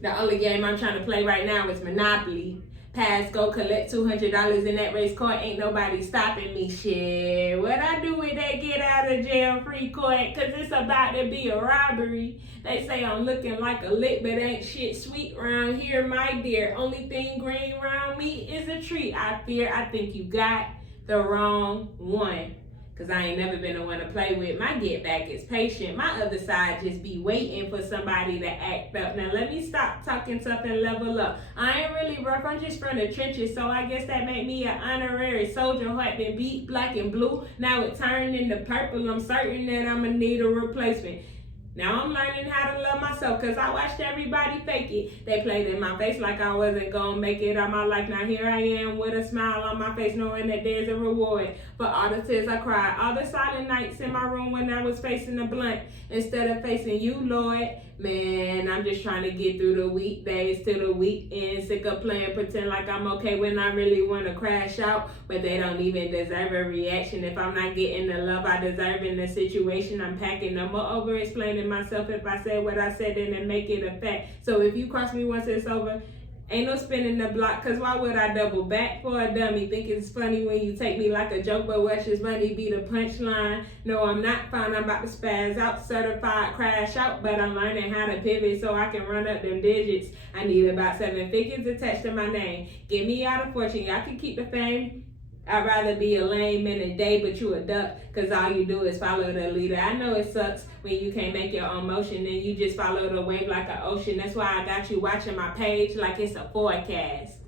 The only game I'm trying to play right now is Monopoly. Pass, go collect $200 in that race coin. Ain't nobody stopping me. Shit. What I do with that get out of jail free coin? Cause it's about to be a robbery. They say I'm looking like a lick, but ain't shit sweet round here, my dear. Only thing green round me is a tree. I think you got the wrong one. Cause I ain't never been the one to play with. My get back is patient. My other side just be waiting for somebody to act up. Now let me stop talking tough and level up. I ain't really rough. I'm just from the trenches, so I guess that make me an honorary soldier. Heart been beat black and blue. Now it turned into purple. I'm certain that I'ma need a replacement. Now I'm learning how to love myself because I watched everybody fake it. They played in my face like I wasn't gonna make it all my life. Now here I am with a smile on my face, knowing that there's a reward for all the tears I cried, all the silent nights in my room when I was facing the blunt instead of facing you, Lord. Man, I'm just trying to get through the weekdays to the weekend. Sick of playing pretend like I'm okay when I really want to crash out. But they don't even deserve a reaction. If I'm not getting the love I deserve in the situation, I'm packing no more over explaining myself. If I say what I said, then make it a fact. So if you cross me once it's over, ain't no spinning the block, cause why would I double back for a dummy? Think it's funny when you take me like a joke, but watch this money be the punchline. No, I'm not fine, I'm about to spaz out, certified crash out, but I'm learning how to pivot so I can run up them digits. I need about 7 figures attached to my name. Get me out of fortune, y'all can keep the fame. I'd rather be a lame in a day, but you a duck, cause all you do is follow the leader. I know it sucks when you can't make your own motion and you just follow the wave like an ocean. That's why I got you watching my page like it's a forecast.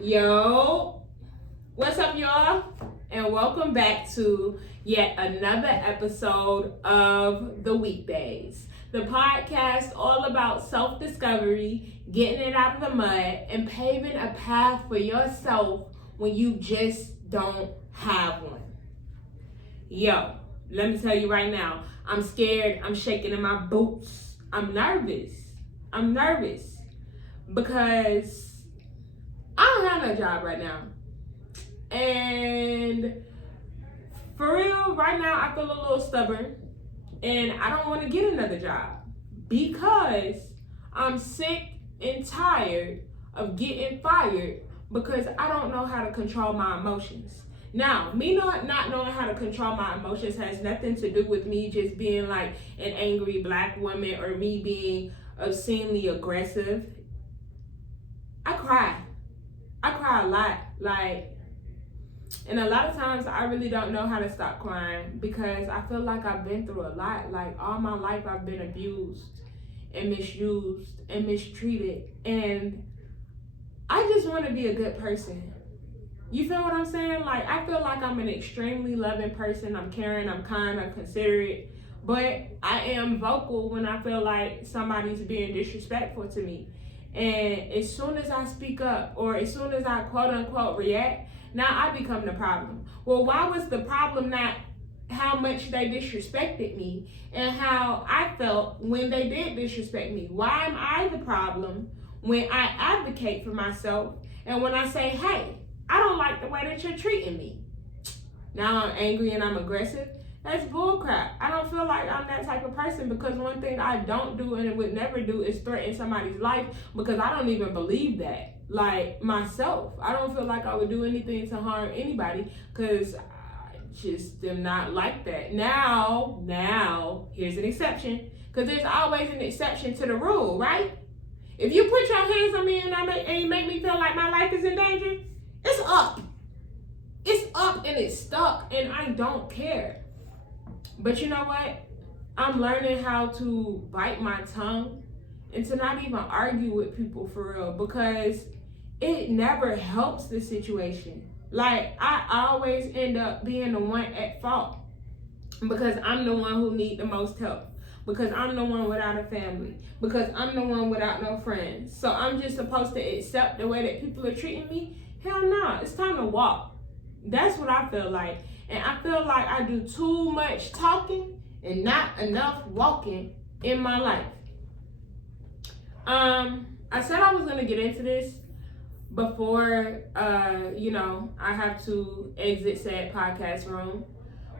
Yo, what's up, y'all? And welcome back to yet another episode of The Weekdays, the podcast all about self-discovery, getting it out of the mud, and paving a path for yourself when you just don't have one. Yo, let me tell you right now, I'm scared, I'm shaking in my boots, I'm nervous because I don't have no job right now. And for real, right now I feel a little stubborn and I don't want to get another job because I'm sick and tired of getting fired because I don't know how to control my emotions. Now, me not knowing how to control my emotions has nothing to do with me just being like an angry black woman or me being obscenely aggressive. I cry a lot, and a lot of times I really don't know how to stop crying because I feel like I've been through a lot. Like all my life I've been abused and misused and mistreated, and I just want to be a good person. You feel what I'm saying? Like I feel like I'm an extremely loving person. I'm caring, I'm kind, I'm considerate, but I am vocal when I feel like somebody's being disrespectful to me. And as soon as I speak up or as soon as I quote unquote react, now I become the problem. Well, why was the problem not how much they disrespected me and how I felt when they did disrespect me? Why am I the problem when I advocate for myself and when I say, hey, I don't like the way that you're treating me? Now I'm angry and I'm aggressive. That's bullcrap. I don't feel like I'm that type of person because one thing I don't do and would never do is threaten somebody's life because I don't even believe that. Like myself, I don't feel like I would do anything to harm anybody because I just am not like that. Now, here's an exception because there's always an exception to the rule, right? If you put your hands on me and you make me feel like my life is in danger, it's up. It's up and it's stuck and I don't care. But you know what? I'm learning how to bite my tongue and to not even argue with people for real because it never helps the situation. Like I always end up being the one at fault because I'm the one who need the most help. Because I'm the one without a family. Because I'm the one without no friends. So I'm just supposed to accept the way that people are treating me? Hell no, it's time to walk. That's what I feel like. And I feel like I do too much talking and not enough walking in my life. I said I was gonna get into this before, I have to exit said podcast room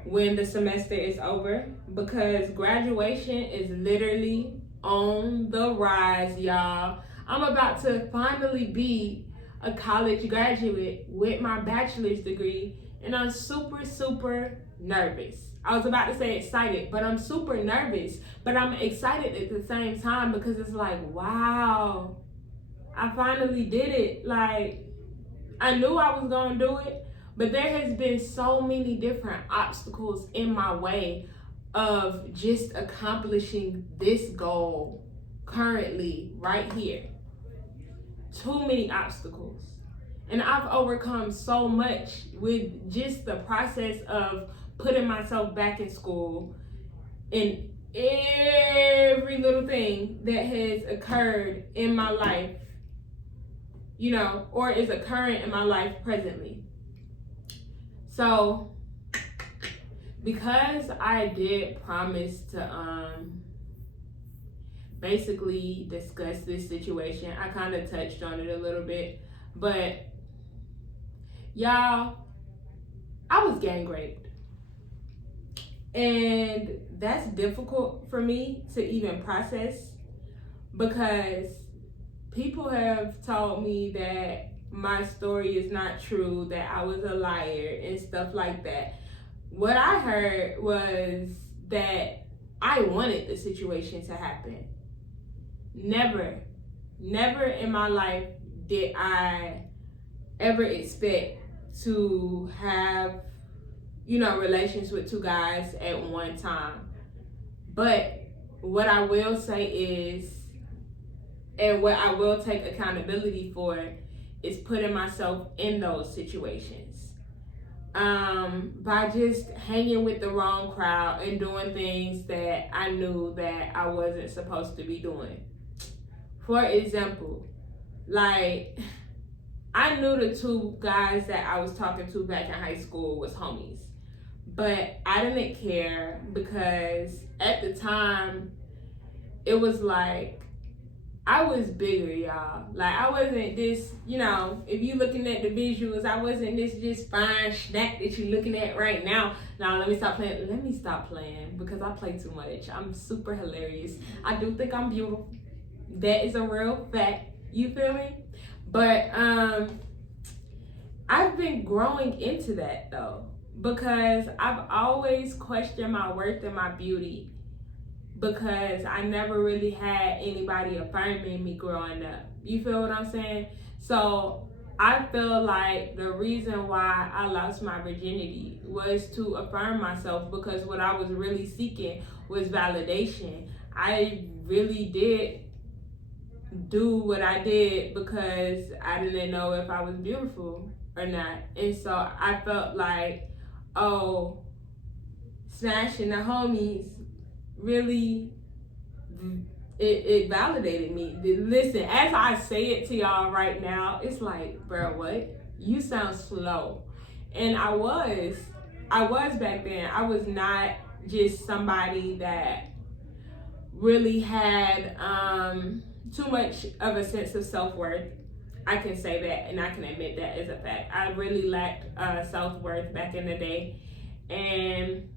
when the semester is over because graduation is literally on the rise, y'all. I'm about to finally be a college graduate with my bachelor's degree, and I'm super, super nervous. I was about to say excited, but I'm super nervous, but I'm excited at the same time because it's like, wow, I finally did it. Like, I knew I was gonna do it, but there has been so many different obstacles in my way of just accomplishing this goal currently right here. Too many obstacles. And I've overcome so much with just the process of putting myself back in school and every little thing that has occurred in my life, or is occurring in my life presently. So, because I did promise to basically discuss this situation, I kind of touched on it a little bit, but y'all, I was gang raped. And that's difficult for me to even process because people have told me that my story is not true, that I was a liar and stuff like that. What I heard was that I wanted the situation to happen. Never in my life did I ever expect to have, relations with two guys at one time. But what I will say is, and what I will take accountability for, is putting myself in those situations. By just hanging with the wrong crowd and doing things that I knew that I wasn't supposed to be doing. For example, like, I knew the two guys that I was talking to back in high school was homies. But I didn't care because at the time, it was like, I was bigger, y'all. Like, I wasn't this, if you looking at the visuals, I wasn't this just fine snack that you're looking at right now. Now, let me stop playing because I play too much. I'm super hilarious. I do think I'm beautiful. That is a real fact. You feel me? But I've been growing into that, though, because I've always questioned my worth and my beauty, because I never really had anybody affirming me growing up. You feel what I'm saying? So I feel like the reason why I lost my virginity was to affirm myself, because what I was really seeking was validation. I really did do what I did because I didn't know if I was beautiful or not. And so I felt like, oh, smashing the homies really, it validated me. Listen, as I say it to y'all right now, it's like, bro, what? You sound slow. And I was back then. I was not just somebody that really had too much of a sense of self-worth. I can say that, and I can admit that as a fact. I really lacked self-worth back in the day, and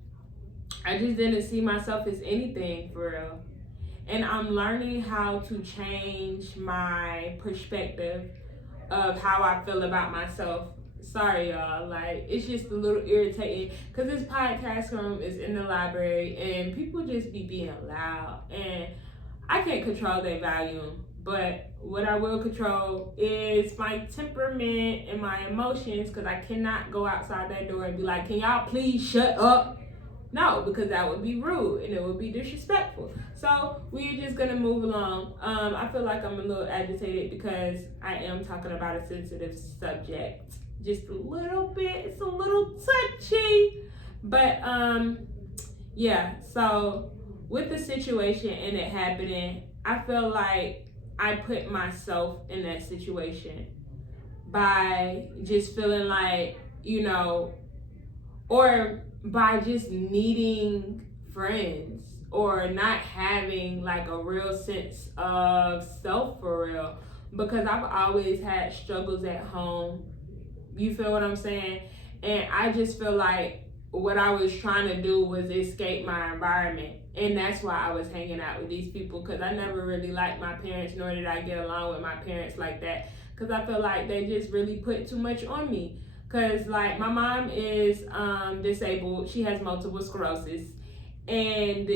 I just didn't see myself as anything for real. And I'm learning how to change my perspective of how I feel about myself. Sorry, y'all. Like, it's just a little irritating because this podcast room is in the library and people just be being loud. And I can't control their volume. But what I will control is my temperament and my emotions, because I cannot go outside that door and be like, can y'all please shut up? No, because that would be rude and it would be disrespectful. So we're just gonna move along. I feel like I'm a little agitated because I am talking about a sensitive subject. Just a little bit, it's a little touchy. But yeah, so with the situation and it happening, I feel like I put myself in that situation by just feeling like, or by just needing friends or not having like a real sense of self for real, because I've always had struggles at home. You feel what I'm saying? And I just feel like what I was trying to do was escape my environment. And that's why I was hanging out with these people, because I never really liked my parents, nor did I get along with my parents like that, because I feel like they just really put too much on me. Because, like, my mom is disabled. She has multiple sclerosis. And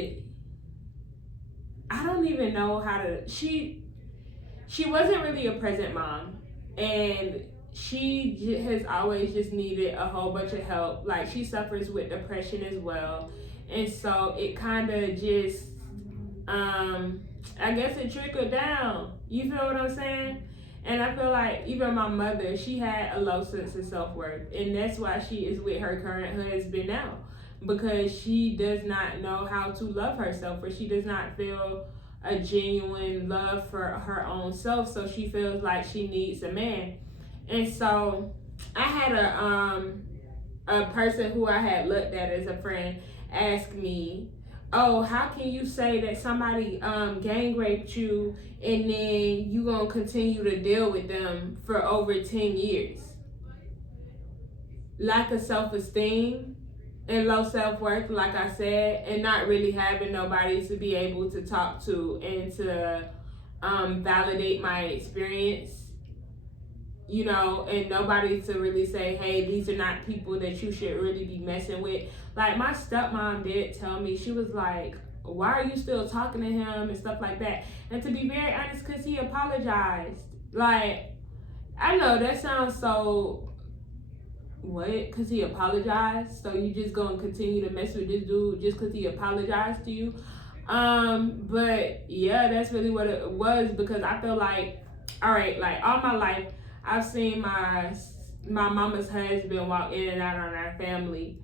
I don't even know how to... She wasn't really a present mom. And she has always just needed a whole bunch of help. Like, she suffers with depression as well. And so it kind of just, I guess it trickled down. You feel what I'm saying? And I feel like even my mother, she had a low sense of self-worth. And that's why she is with her current husband now. Because she does not know how to love herself, or she does not feel a genuine love for her own self. So she feels like she needs a man. And so I had a person who I had looked at as a friend ask me, oh, how can you say that somebody gang raped you and then you gonna continue to deal with them for over 10 years? Lack of self-esteem and low self-worth, like I said, and not really having nobody to be able to talk to and to validate my experience, you know, and nobody to really say, hey, these are not people that you should really be messing with. Like, my stepmom did tell me, she was like, why are you still talking to him and stuff like that? And to be very honest, because he apologized. Like, I know that sounds so, what? Because he apologized? So you just gonna continue to mess with this dude just because he apologized to you? But yeah, that's really what it was, because I feel like, all right, like all my life, I've seen my mama's husband walk in and out on our family.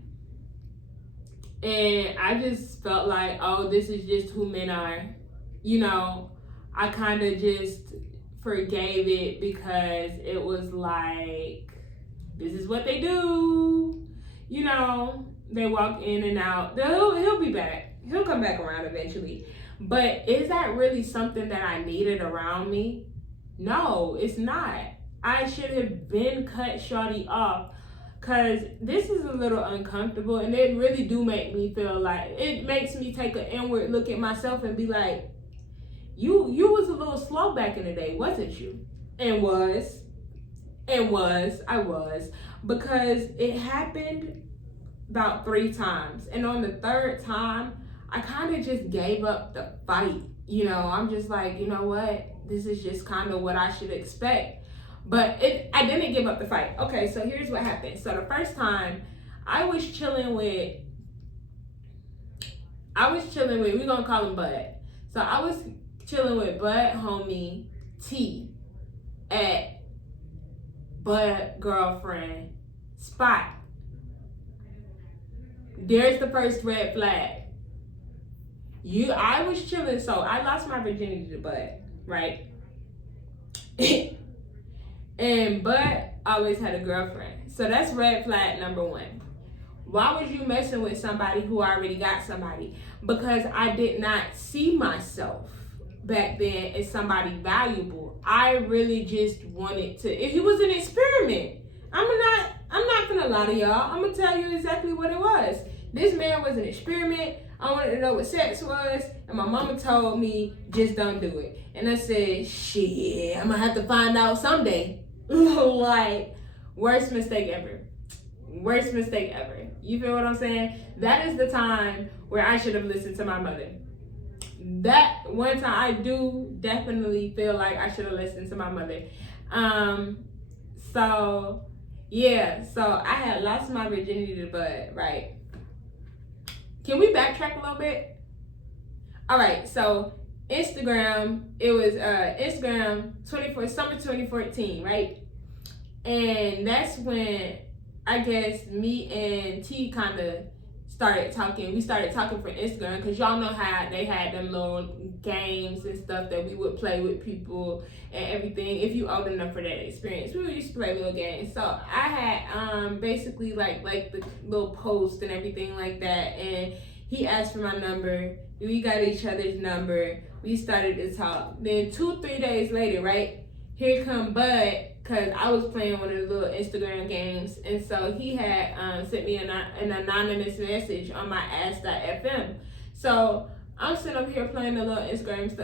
And I just felt like, oh, this is just who men are. You know, I kind of just forgave it because it was like, this is what they do. You know, they walk in and out. He'll be back. He'll come back around eventually. But is that really something that I needed around me? No, it's not. I should have been cut shorty off, because this is a little uncomfortable, and it really do make me feel like, it makes me take an inward look at myself and be like, you was a little slow back in the day, wasn't you? I was, because it happened about 3 times, and on the 3rd time, I kind of just gave up the fight. You know, I'm just like, you know what? This is just kind of what I should expect. But I didn't give up the fight. Okay, so here's what happened. So the first time, I was chilling with, we're gonna call him Bud. So I was chilling with Bud homie T at Bud girlfriend spot. There's the first red flag. I was chilling, so I lost my virginity to Bud, right? And Bud always had a girlfriend. So that's red flag number 1. Why was you messing with somebody who already got somebody? Because I did not see myself back then as somebody valuable. I really just wanted to, it was an experiment. I'm not gonna lie to y'all. I'm gonna tell you exactly what it was. This man was an experiment. I wanted to know what sex was, and my mama told me, just don't do it. And I said, shit, I'm gonna have to find out someday. Like, worst mistake ever. Worst mistake ever. You feel what I'm saying? That is the time where I should have listened to my mother. That one time, I do definitely feel like I should have listened to my mother. So yeah, so I had lost my virginity to Bud, right? Can we backtrack a little bit? All right, so Instagram, it was Instagram summer 2014, right? And that's when I guess me and T kind of started talking. We started talking for Instagram, because y'all know how they had them little games and stuff that we would play with people and everything. If you old enough for that experience, we used to play little games. So I had basically like the little post and everything like that, and he asked for my number. We got each other's number. We started to talk. Then 2-3 days later, right, here come Bud because I was playing one of the little Instagram games, and so he had sent me an anonymous message on my ask.fm. So I'm sitting up here playing the little Instagram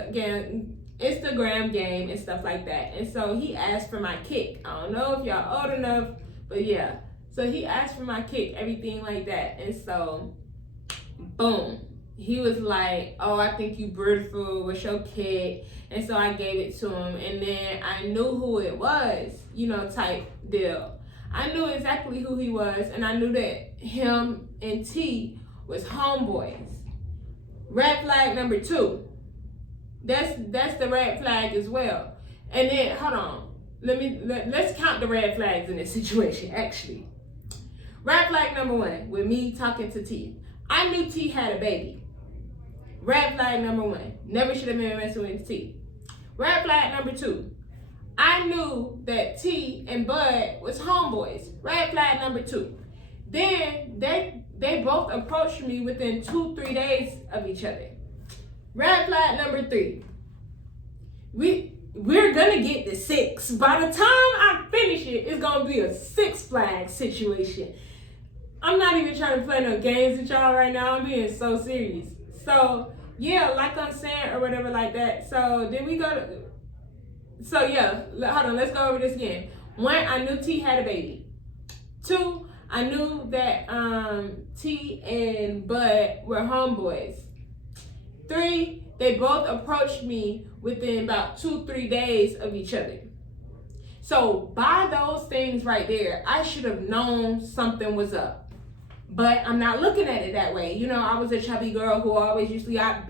game and stuff like that. And so he asked for my kick. I don't know if y'all old enough, but yeah. So he asked for my kick, everything like that. And so, boom. He was like, oh, I think you beautiful. What's your kick? And so I gave it to him. And then I knew who it was, type deal. I knew exactly who he was. And I knew that him and T was homeboys. Red flag number 2. That's the red flag as well. And then, hold on. Let's count the red flags in this situation, actually. Red flag number 1, with me talking to T. I knew T had a baby. Red flag number 1, never should have been messing with T. Red flag number 2, I knew that T and Bud was homeboys. Red flag number 2. Then they both approached me within 2-3 days of each other. Red flag number 3, we're gonna get the 6. By the time I finish it, it's gonna be a 6 flag situation. I'm not even trying to play no games with y'all right now. I'm being so serious. So yeah, like I'm saying or whatever like that. So then we go to, so yeah, hold on, let's go over this again. 1, I knew T had a baby. 2, I knew that T and Bud were homeboys. 3, they both approached me within about 2-3 days of each other. So by those things right there, I should have known something was up. But I'm not looking at it that way. I was a chubby girl who always used to I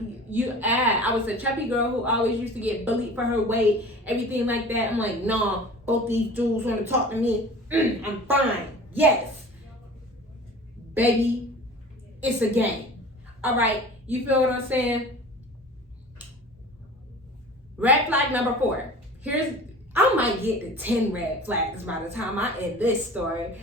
was a chubby girl who always used to get bullied for her weight, everything like that. I'm like, nah, both these dudes want to talk to me. I'm fine. Yes. Baby, it's a game. All right, you feel what I'm saying? Red flag number 4. I might get to 10 red flags by the time I end this story.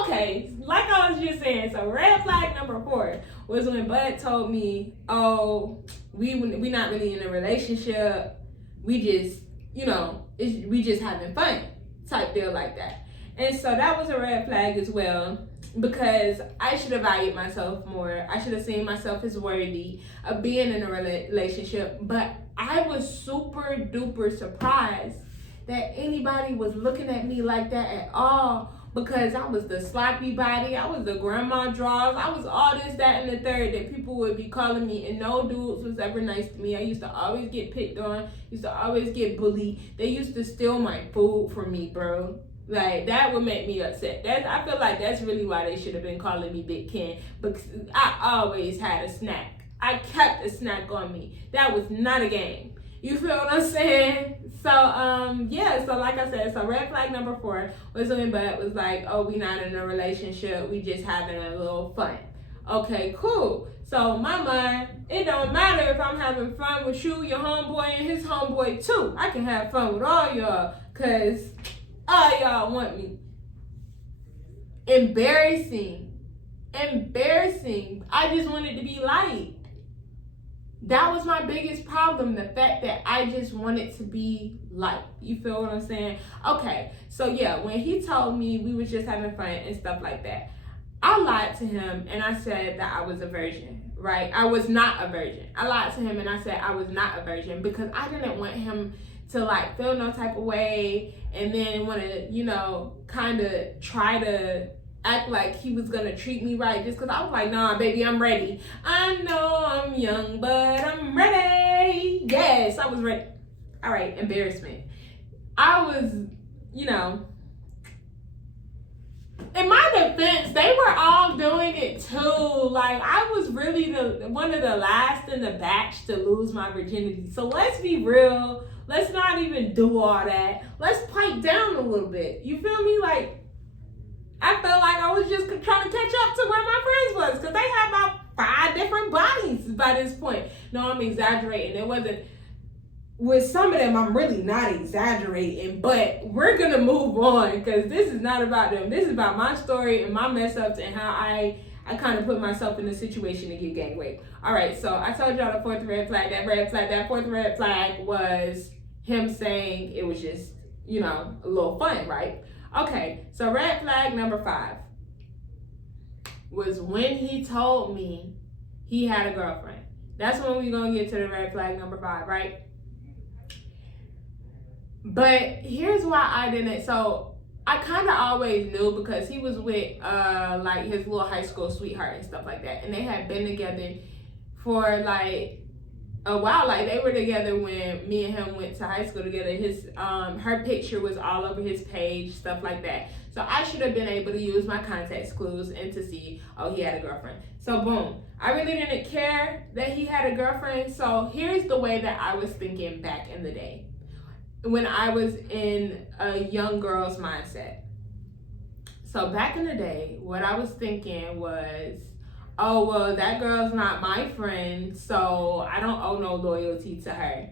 Okay, like I was just saying, so red flag number 4 was when Bud told me, oh, we not really in a relationship. We just, we just having fun type deal like that. And so that was a red flag as well, because I should have valued myself more. I should have seen myself as worthy of being in a relationship. But I was super duper surprised that anybody was looking at me like that at all, because I was the sloppy body, I was the grandma draws, I was all this, that, and the third that people would be calling me, and no dudes was ever nice to me. I used to always get picked on, used to always get bullied. They used to steal my food from me, bro. Like, that would make me upset. I feel like that's really why they should have been calling me Big Ken, because I always had a snack. I kept a snack on me. That was not a game. You feel what I'm saying? So, so like I said, so red flag number 4 was when Bud was like, oh, we not in a relationship, we just having a little fun. Okay, cool. So my mind, it don't matter if I'm having fun with you, your homeboy, and his homeboy too. I can have fun with all y'all, because all y'all want me. Embarrassing. I just wanted to be light. That was my biggest problem, the fact that I just wanted to be light. You feel what I'm saying? Okay, so yeah, when he told me we was just having fun and stuff like that, I lied to him and I said that I was a virgin, right? I was not a virgin. I lied to him and I said I was not a virgin because I didn't want him to like feel no type of way and then want to, kind of try to act like he was gonna treat me right just because I was like, nah, baby, I'm ready. I know I'm young, but I'm ready. Yes, I was ready. All right, embarrassment. I was, in my defense, they were all doing it too. Like, I was really one of the last in the batch to lose my virginity. So let's be real. Let's not even do all that. Let's pipe down a little bit. You feel me? Like, I felt like I was just trying to catch up to where my friends was because they had about 5 different bodies by this point. No, I'm exaggerating. It wasn't. With some of them, I'm really not exaggerating, but we're going to move on because this is not about them. This is about my story and my mess ups and how I kind of put myself in a situation to get gang raped. All right, so I told y'all the 4th red flag. That 4th red flag was him saying it was just a little fun, right? Okay, so red flag number 5 was when he told me he had a girlfriend. That's when we're going to get to the red flag number 5, right? But here's why I didn't. So I kind of always knew because he was with like his little high school sweetheart and stuff like that. And they had been together for like a while. Like they were together when me and him went to high school together. His her picture was all over his page, stuff like that. So I should have been able to use my context clues and to see, oh, he had a girlfriend. So boom, I really didn't care that he had a girlfriend. So here's the way that I was thinking back in the day when I was in a young girl's mindset. So back in the day, what I was thinking was, oh, well, that girl's not my friend, so I don't owe no loyalty to her.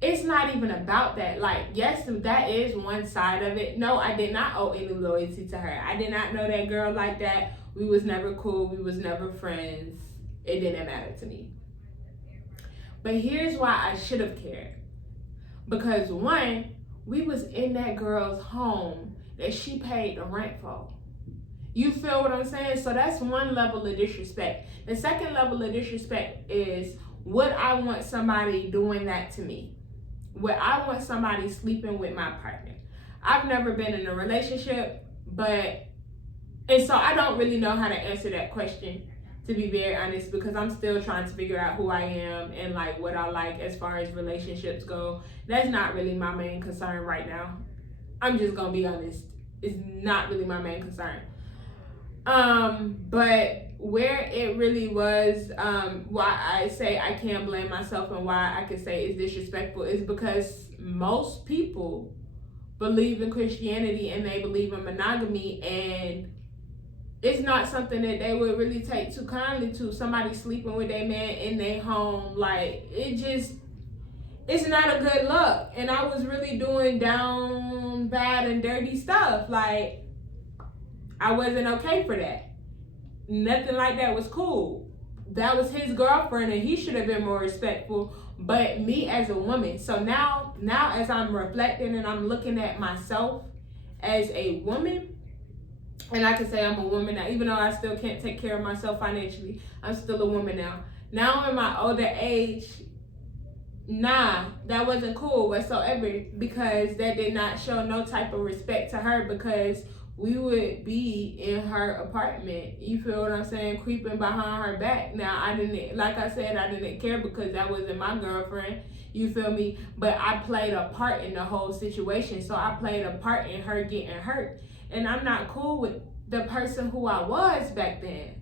It's not even about that. Like, yes, that is one side of it. No, I did not owe any loyalty to her. I did not know that girl like that. We was never cool. We was never friends. It didn't matter to me. But here's why I should have cared. Because one, we was in that girl's home that she paid the rent for. You feel what I'm saying? So that's one level of disrespect. The second level of disrespect is, would I want somebody doing that to me? Would I want somebody sleeping with my partner? I've never been in a relationship, and so I don't really know how to answer that question, to be very honest, because I'm still trying to figure out who I am and like what I like as far as relationships go. That's not really my main concern right now. I'm just gonna be honest. It's not really my main concern. But where it really was, why I say I can't blame myself and why I could say it's disrespectful is because most people believe in Christianity and they believe in monogamy, and it's not something that they would really take too kindly to. Somebody sleeping with their man in their home, like it's not a good look. And I was really doing down bad and dirty stuff. Like, I wasn't okay for that. Nothing like that was cool. That was his girlfriend and he should have been more respectful, but me as a woman. So now as I'm reflecting and I'm looking at myself as a woman, and I can say I'm a woman now, even though I still can't take care of myself financially, I'm still a woman now. Now I'm in my older age, that wasn't cool whatsoever, because that did not show no type of respect to her, because we would be in her apartment, you feel what I'm saying, creeping behind her back. Now, I didn't care because that wasn't my girlfriend, you feel me? But I played a part in the whole situation, so I played a part in her getting hurt. And I'm not cool with the person who I was back then.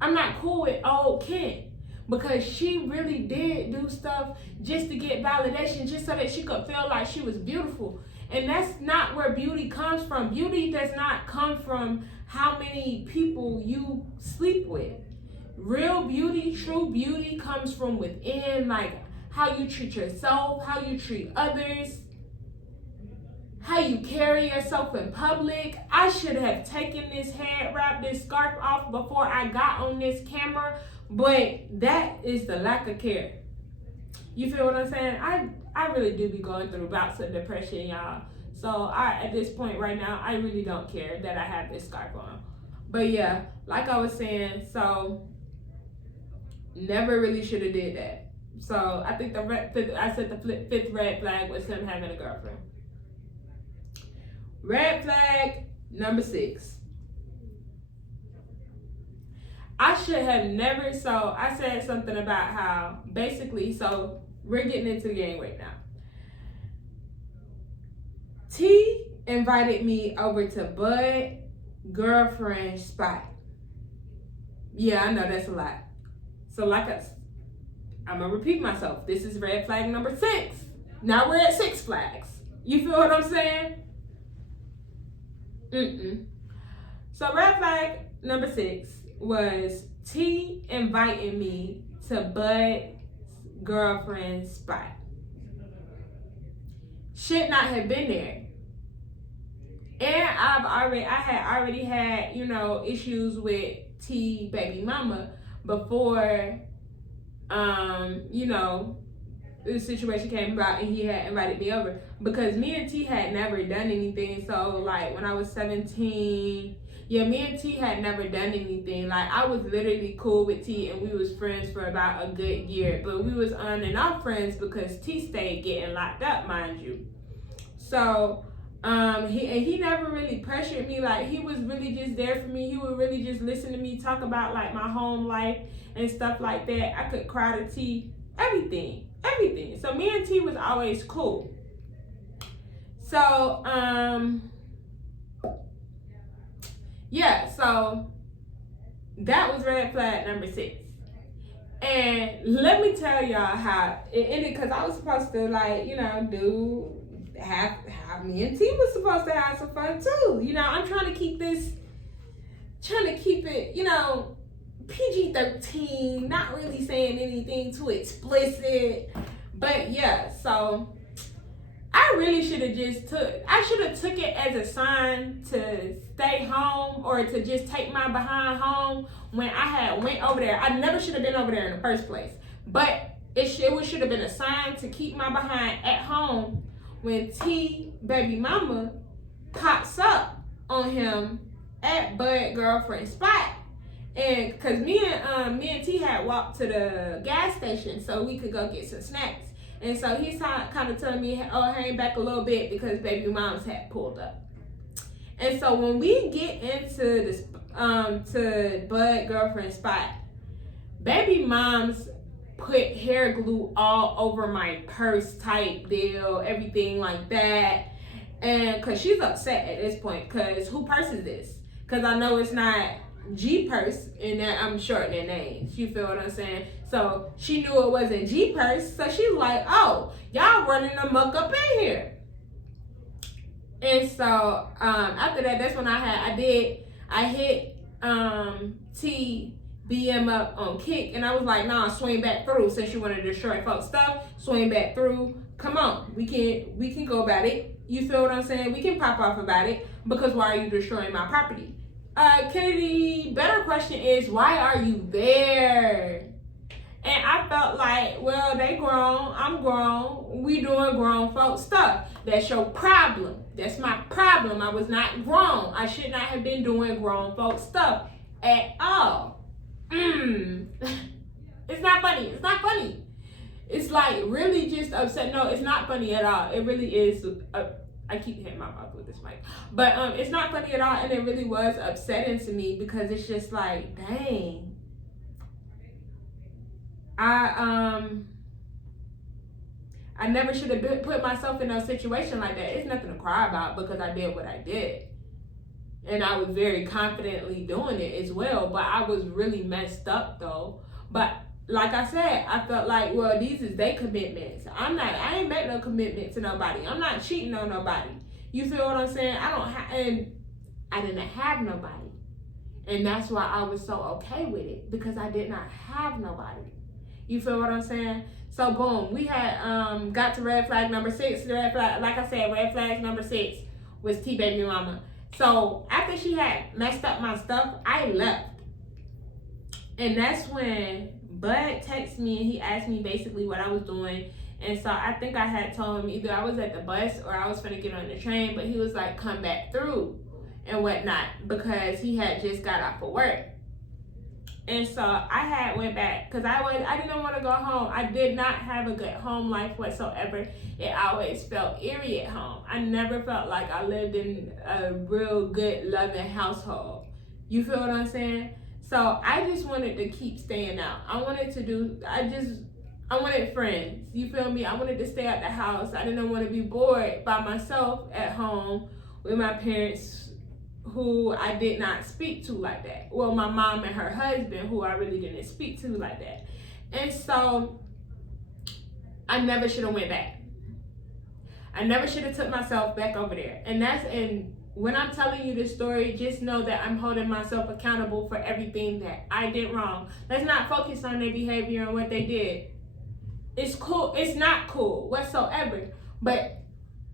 I'm not cool with old Kent, because she really did do stuff just to get validation, just so that she could feel like she was beautiful. And that's not where beauty comes from. Beauty does not come from how many people you sleep with. Real beauty, true beauty comes from within, like how you treat yourself, how you treat others, how you carry yourself in public. I should have taken this head wrap, this scarf off before I got on this camera, but that is the lack of care. You feel what I'm saying? I really do be going through bouts of depression, y'all. So at this point right now, I really don't care that I have this scarf on. But yeah, like I was saying, so never really should have did that. So I think the fifth red flag was him having a girlfriend. Red flag number 6. I should have never, so I said something about how basically, so we're getting into the game right now. T invited me over to Bud girlfriend spot. Yeah, I know that's a lot. So I'm gonna repeat myself. This is red flag number 6. Now we're at 6 flags. You feel what I'm saying? So red flag number 6 was T inviting me to Bud's girlfriend spot. Should not have been there. And I had already had, issues with T baby mama before, the situation came about and he had invited me over, because me and T had never done anything. So like when I was 17, yeah, me and T had never done anything. Like I was literally cool with T and we was friends for about a good year, but we was on and off friends because T stayed getting locked up, mind you. So he never really pressured me. Like he was really just there for me. He would really just listen to me talk about like my home life and stuff like that. I could cry to T, everything. So me and T was always cool. So yeah, so that was red flag number 6. And let me tell y'all how it ended, because I was supposed to like, you know, have me and T was supposed to have some fun too. You know, I'm trying to keep it, you know, PG-13, not really saying anything too explicit. But yeah, so I really should have took it as a sign to stay home, or to just take my behind home when I had went over there. I never should have been over there in the first place. But it should have been a sign to keep my behind at home when T baby mama pops up on him at Bud girlfriend spot. And because me and T had walked to the gas station so we could go get some snacks. And so he's kind of telling me, oh, hang back a little bit because baby moms had pulled up. And so when we get into this to Bud girlfriend spot, baby moms put hair glue all over my purse type deal, everything like that. And because she's upset at this point, because who purse is this? Because I know it's not G purse, and that I'm shortening names. You feel what I'm saying? So she knew it wasn't G purse, so she's like, oh, y'all running amok up in here. And so after that, that's when I hit T BM up on kick, and I was like, nah, swing back through. Since you wanted to destroy folks' stuff, swing back through. Come on, we can go about it. You feel what I'm saying? We can pop off about it, because why are you destroying my property? Kennedy, better question is, why are you there? And I felt like, well, they grown, I'm grown, we doing grown folks stuff. That's your problem. That's my problem. I was not grown. I should not have been doing grown folks stuff at all. It's not funny. It's not funny. It's like really just upset. No, it's not funny at all. It really is. I keep hitting my mouth with this mic, but it's not funny at all, and it really was upsetting to me, because it's just like, dang. I never should have put myself in a situation like that. It's nothing to cry about, because I did what I did. And I was very confidently doing it as well. But I was really messed up though. But like I said, I felt like, well, these is their commitments. I ain't make no commitment to nobody. I'm not cheating on nobody. You feel what I'm saying? And I didn't have nobody. And that's why I was so okay with it, because I did not have nobody. You feel what I'm saying? So boom, we had got to red flag number 6. Red flag, like I said, red flag number 6 was T baby mama. So after she had messed up my stuff, I left. And that's when Bud texted me and he asked me basically what I was doing. And so I think I had told him either I was at the bus or I was finna get on the train, but he was like, come back through and whatnot, because he had just got off of work. And so I had went back, because I didn't want to go home. I did not have a good home life whatsoever. It always felt eerie at home. I never felt like I lived in a real good, loving household. You feel what I'm saying? So I just wanted to keep staying out. I wanted friends. You feel me? I wanted to stay at the house. I didn't want to be bored by myself at home with my parents, who I did not speak to like that. Well, my mom and her husband, who I really didn't speak to like that. And so I never should have went back. I never should have took myself back over there. And when I'm telling you this story, just know that I'm holding myself accountable for everything that I did wrong. Let's not focus on their behavior and what they did. It's cool. It's not cool whatsoever, but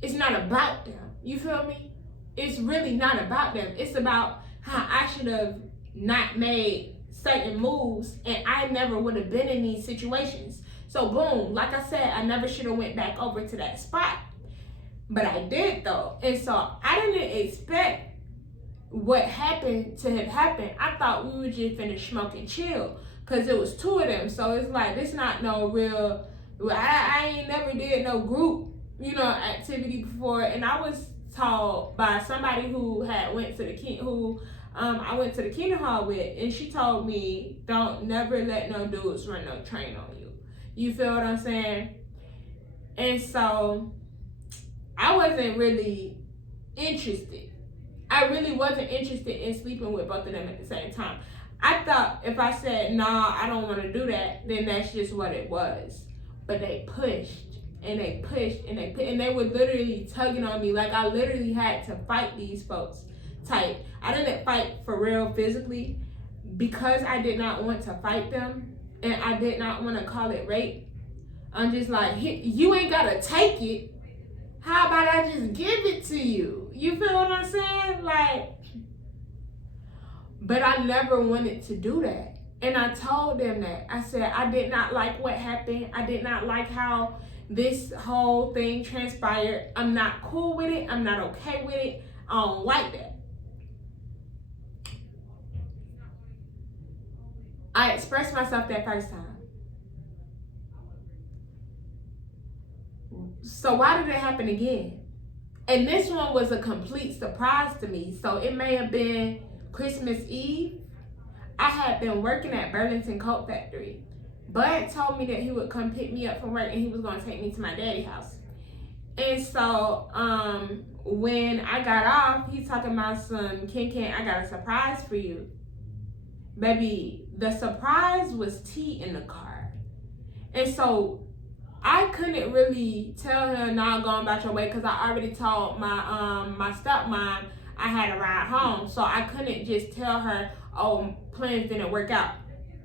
it's not about them. You feel me? It's really not about them. It's about how I should have not made certain moves, and I never would have been in these situations. So boom, like I said, I never should have went back over to that spot. But I did though. And so I didn't expect what happened to have happened. I thought we would just finish smoke and chill. Cause it was two of them. So it's like, this not no real, I ain't never did no group, activity before. And I was told by somebody who had went to the I went to the Kingdom Hall with, and she told me, don't never let no dudes run no train on you. You feel what I'm saying? And so I wasn't really interested. I really wasn't interested in sleeping with both of them at the same time. I thought if I said, nah, I don't want to do that, then that's just what it was. But they pushed and they pushed and they and they were literally tugging on me. Like I literally had to fight these folks type. I didn't fight for real physically because I did not want to fight them and I did not want to call it rape. I'm just like, you ain't gotta take it. How about I just give it to you? You feel what I'm saying? Like, but I never wanted to do that. And I told them that. I said, I did not like what happened. I did not like how this whole thing transpired. I'm not cool with it. I'm not okay with it. I don't like that. I expressed myself that first time. So why did it happen again? And this one was a complete surprise to me. So it may have been Christmas Eve. I had been working at Burlington Coat Factory. Bud told me that he would come pick me up from work and he was going to take me to my daddy's house. And so when I got off, he talking about some, Ken, I got a surprise for you. Baby, the surprise was tea in the car. And so I couldn't really tell her, nah, going about your way, because I already told my stepmom I had a ride home. So I couldn't just tell her, oh, plans didn't work out.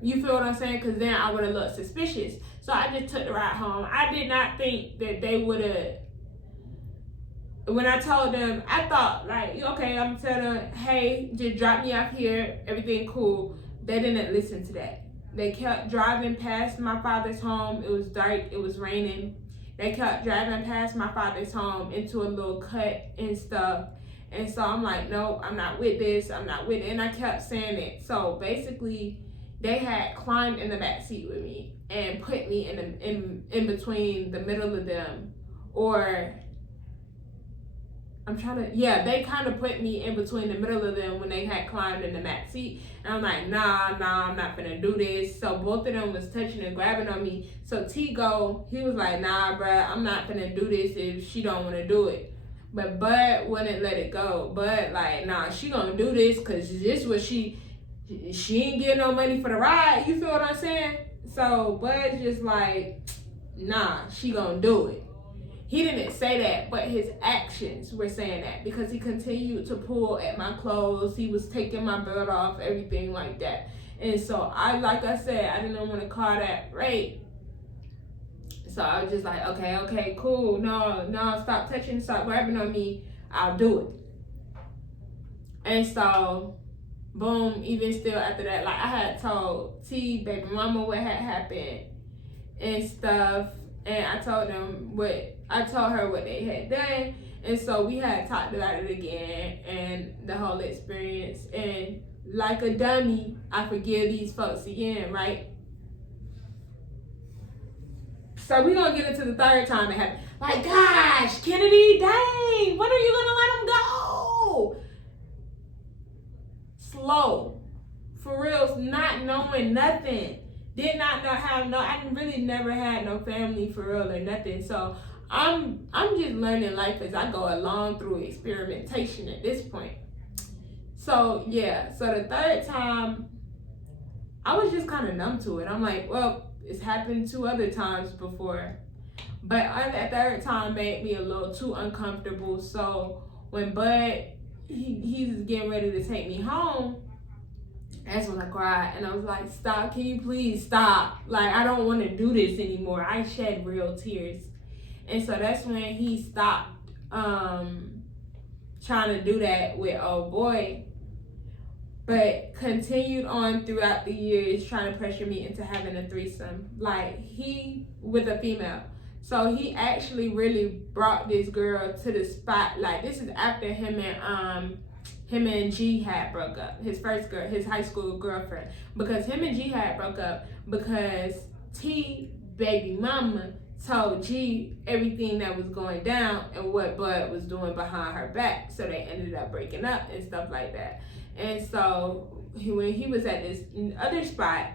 You feel what I'm saying? Because then I would have looked suspicious. So I just took the ride home. I did not think that they would have. When I told them, I thought, like, okay, I'm telling them, hey, just drop me off here, everything cool. They didn't listen to that. They kept driving past my father's home. It was dark, it was raining. They kept driving past my father's home into a little cut and stuff. And so I'm like, nope, I'm not with this, I'm not with it. And I kept saying it. So basically, they had climbed in the back seat with me and put me in between the middle of them. Or they kind of put me in between the middle of them when they had climbed in the back seat. And I'm like, nah, I'm not gonna do this. So both of them was touching and grabbing on me. So T-Go, he was like, nah, bruh, I'm not gonna do this if she don't wanna do it. But Bud wouldn't let it go. Bud like, nah, she gonna do this because this was she ain't getting no money for the ride. You feel what I'm saying? So Bud's just like, nah, she gonna do it. He didn't say that, but his actions were saying that, because he continued to pull at my clothes. He was taking my belt off, everything like that. And so like I said, I didn't want to call that rape. So I was just like, okay, cool. No, stop touching, stop grabbing on me. I'll do it. And so, boom, even still after that, like I had told baby mama what had happened and stuff. And I told her what they had done. And so we had talked about it again and the whole experience. And like a dummy, I forgive these folks again, right? So we're going to get into the third time it happened. Like, gosh, Kennedy, dang, when are you going to let him go? Slow. For real, not knowing nothing. Did not know how, I really never had no family for real or nothing. So I'm just learning life as I go along through experimentation at this point. So yeah, so the third time, I was just kind of numb to it. I'm like, well, it's happened 2 other times before. But that third time made me a little too uncomfortable. So when Bud, he's getting ready to take me home, that's when I cried. And I was like, stop, can you please stop? Like, I don't want to do this anymore. I shed real tears. And so that's when he stopped trying to do that with old boy. but continued on throughout the years trying to pressure me into having a threesome, like he with a female. So he actually really brought this girl to the spot. Like, this is after him and G had broke up. His first girl, his high school girlfriend, because him and G had broke up because T baby mama told G everything that was going down and what Bud was doing behind her back. So they ended up breaking up and stuff like that. And so when he was at this other spot,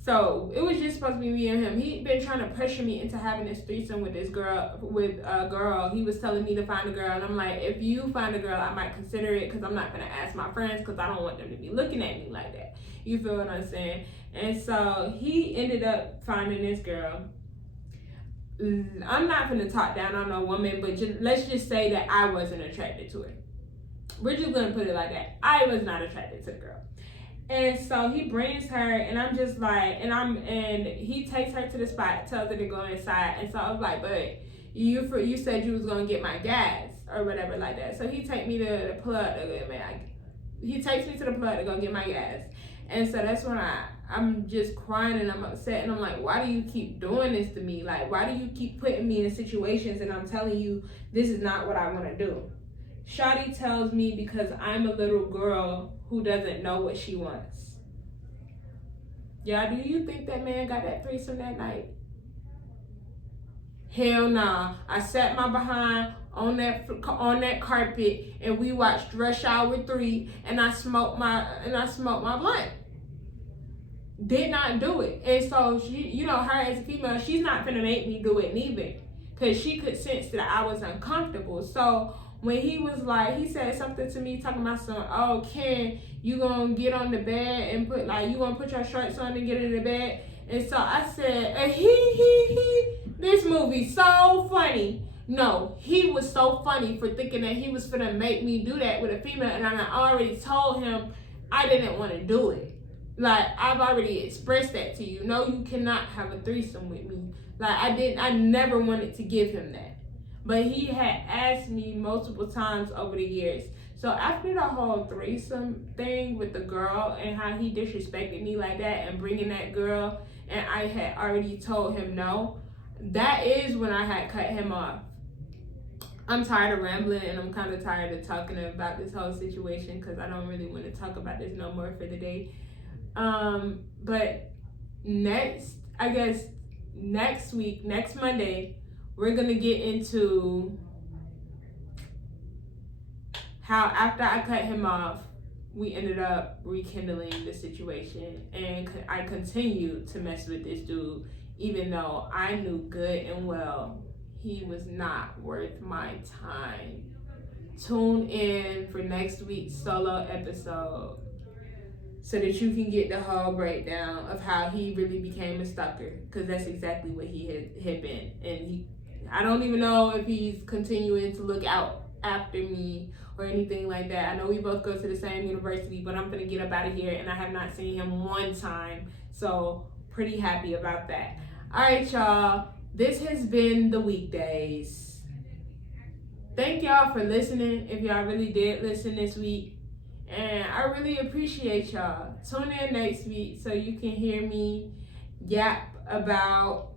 so it was just supposed to be me and him. He'd been trying to pressure me into having this threesome with this girl, with a girl. He was telling me to find a girl, and I'm like, if you find a girl, I might consider it, because I'm not gonna ask my friends, because I don't want them to be looking at me like that. You feel what I'm saying? And so he ended up finding this girl. I'm not gonna talk down on a woman, but let's just say that I wasn't attracted to her. We're just gonna put it like that. I was not attracted to the girl. And so he brings her, and I'm just like, and he takes her to the spot, tells her to go inside. And so I was like, but you said you was gonna get my gas or whatever like that. So he take me to the plug he takes me to the plug to go get my gas. And so that's when I'm just crying and I'm upset, and I'm like, why do you keep doing this to me? Like, why do you keep putting me in situations and I'm telling you this is not what I want to do? Shawty tells me because I'm a little girl who doesn't know what she wants. Y'all, do you think that man got that threesome that night? Hell nah. I sat my behind on that carpet and we watched Rush Hour 3 and I smoked my blunt. Did not do it. And so she, her as a female, she's not gonna make me do it neither, because she could sense that I was uncomfortable. So when he was like, he said something to me talking about some, oh, Karen, you gonna get on the bed and you gonna put your shorts on and get in the bed? And so I said, this movie so funny. No, he was so funny for thinking that he was finna make me do that with a female, and I already told him I didn't want to do it. Like, I've already expressed that to you. No, you cannot have a threesome with me. Like, I never wanted to give him that. But he had asked me multiple times over the years. So after the whole threesome thing with the girl and how he disrespected me like that and bringing that girl, and I had already told him no, that is when I had cut him off. I'm tired of rambling, and I'm kind of tired of talking about this whole situation, because I don't really want to talk about this no more for the day. But next week, next Monday, we're going to get into how after I cut him off, we ended up rekindling the situation, and I continued to mess with this dude, even though I knew good and well he was not worth my time. Tune in for next week's solo episode so that you can get the whole breakdown of how he really became a stalker, because that's exactly what he had been. And I don't even know if he's continuing to look out after me or anything like that. I know we both go to the same university, but I'm gonna get up out of here, and I have not seen him one time, so pretty happy about that. All right, y'all, this has been the weekdays. Thank y'all for listening, if y'all really did listen this week. And I really appreciate y'all. Tune in next week so you can hear me yap about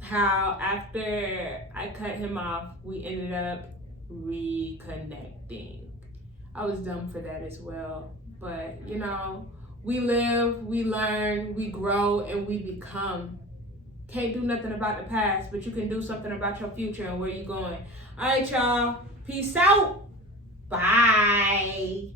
how after I cut him off, we ended up reconnecting. I was dumb for that as well. But, we live, we learn, we grow, and we become. Can't do nothing about the past, but you can do something about your future and where you're going. All right, y'all. Peace out. Bye.